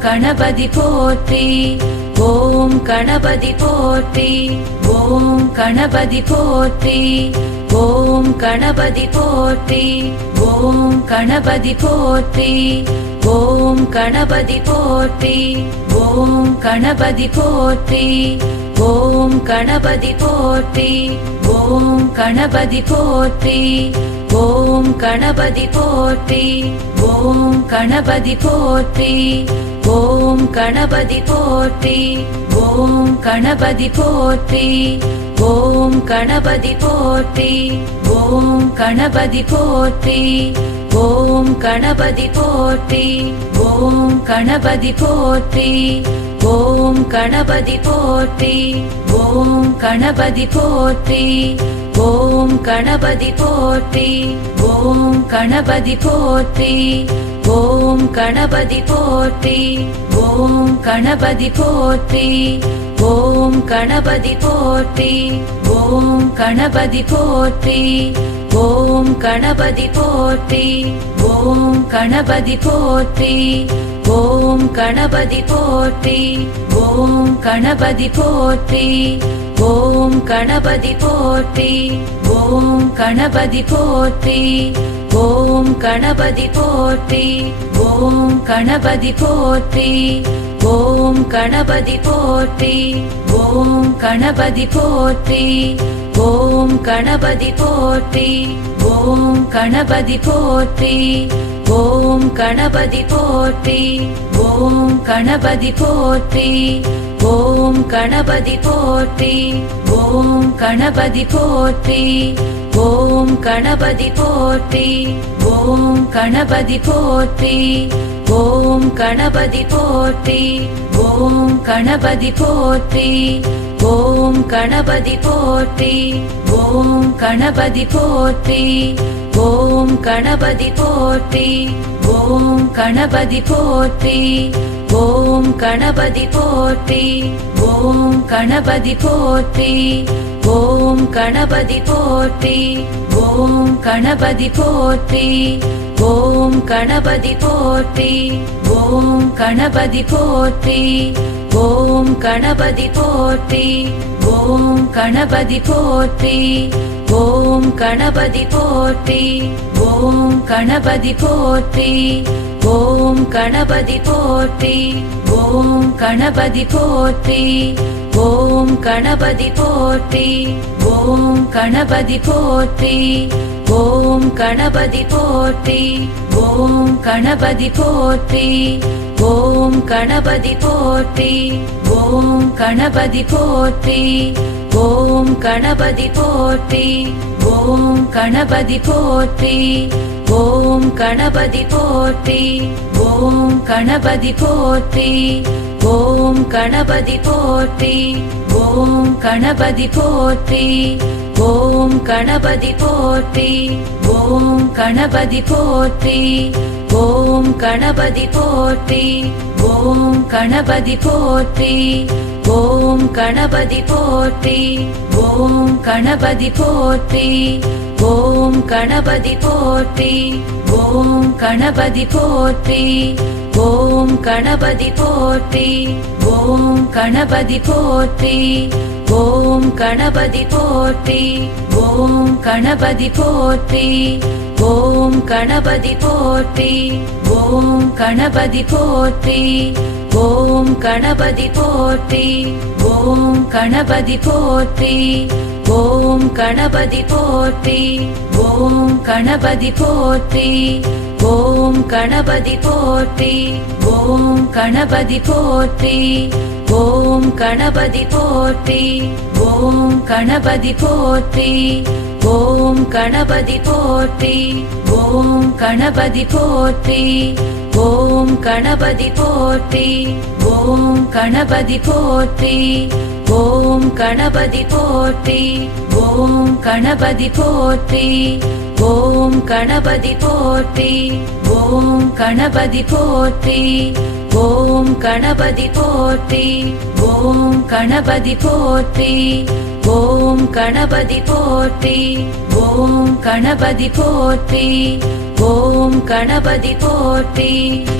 ओम् कणपदधिकोटी ओं कणपधिकोती ओम् कणपदधिकोटी ओं कणपधिकोती ओम् कणपदि coho ओं कणपदि coho ओं कणपदि कोती ओम् कणपदि कोती ओम् कणपदि कोती ॐ गणपति पोत्रि ॐ पोत्रि ॐ पोत्रि ॐ पोत्रि ॐ पोत्रि ॐ ॐ गणपति पोत्रि ॐ पोत्रि ॐ पोत्रि ॐ पोत्रि ॐ ओम् कणपदि भोटी ओं कणबधिकोटी ओं कणपधिकोटी ओं कणबधिकोटी ओम् कणपदि भोटी ओं कणपदि भोटी ओम् कणपदि कोहोटी ओं कणपदि भोटी ॐ कणपदि कोहोटी ॐ कणपदिपोटी ॐ कणपधि ॐ कणपधि ॐ कणपदिटी ॐ कणपधि ॐ कणपधि ॐ कणपदिटी ओ ॐ ओ कणपधि ॐ कणपधि ॐ कणपदि ओम् कणपदि भो ॐ कणपदि कोहो ॐ कणपदि कोहोटी ॐ कणपधिको होती ॐ कणपदि भो ॐ ओम् कणपदि ॐ ओं कणपदि ॐ ओं कणपदि ॐ कणपधि ॐ कणपधि ओि ॐ कणपधि ॐ ओ कणपधि ॐ कणपधि ॐ कणपधि ॐ कणपदि ॐ कणपधि ॐ कणपधि ॐ कणपधि ॐ ओं कणपधिोती ॐ ओम् कणपधिकोटी ॐ कणपदि को ॐ ओं कणपधिकोटी ॐ कणपदि कोहोटी ॐ कणपदि कोती ॐ गणपधि ॐ ओं कणपधिकोटी ॐ गणपदि भोटी ॐ गणपदि भोटी ॐ गणपदि भोटी ॐ कणपदि भोटी ॐ गणपदि भो ॐ कणपदि भोति ओम् ॐ कोती ओम् ॐ ओं कणपदि ॐ ओं कणपदि ॐ ओं कणपधिको ॐ ओम् कणपदधिकोटी ॐ कणपदि कोहो ॐ कणपधिको होटी ॐ कणपदि कोहो ओम् कणपदि भो ॐ ओम् कणपदि ॐ ओम् कणपदि ॐ होति ओम् ॐ कणपधि ॐ कणपदि ॐ कणपदिटी ॐ कणपदि ॐ कणपदितो ॐ कणपदि ॐ कणपदितो ॐ कणपदि ॐ ॐ गणपति कणपदितो ॐ कणपदिपोटे ॐ कणपधि ॐ कणपदिपोटे ॐ कणपदिपोटे ॐ कणपदिपोटे ॐ कणपदिपोटे ॐ गणपदिपहोटे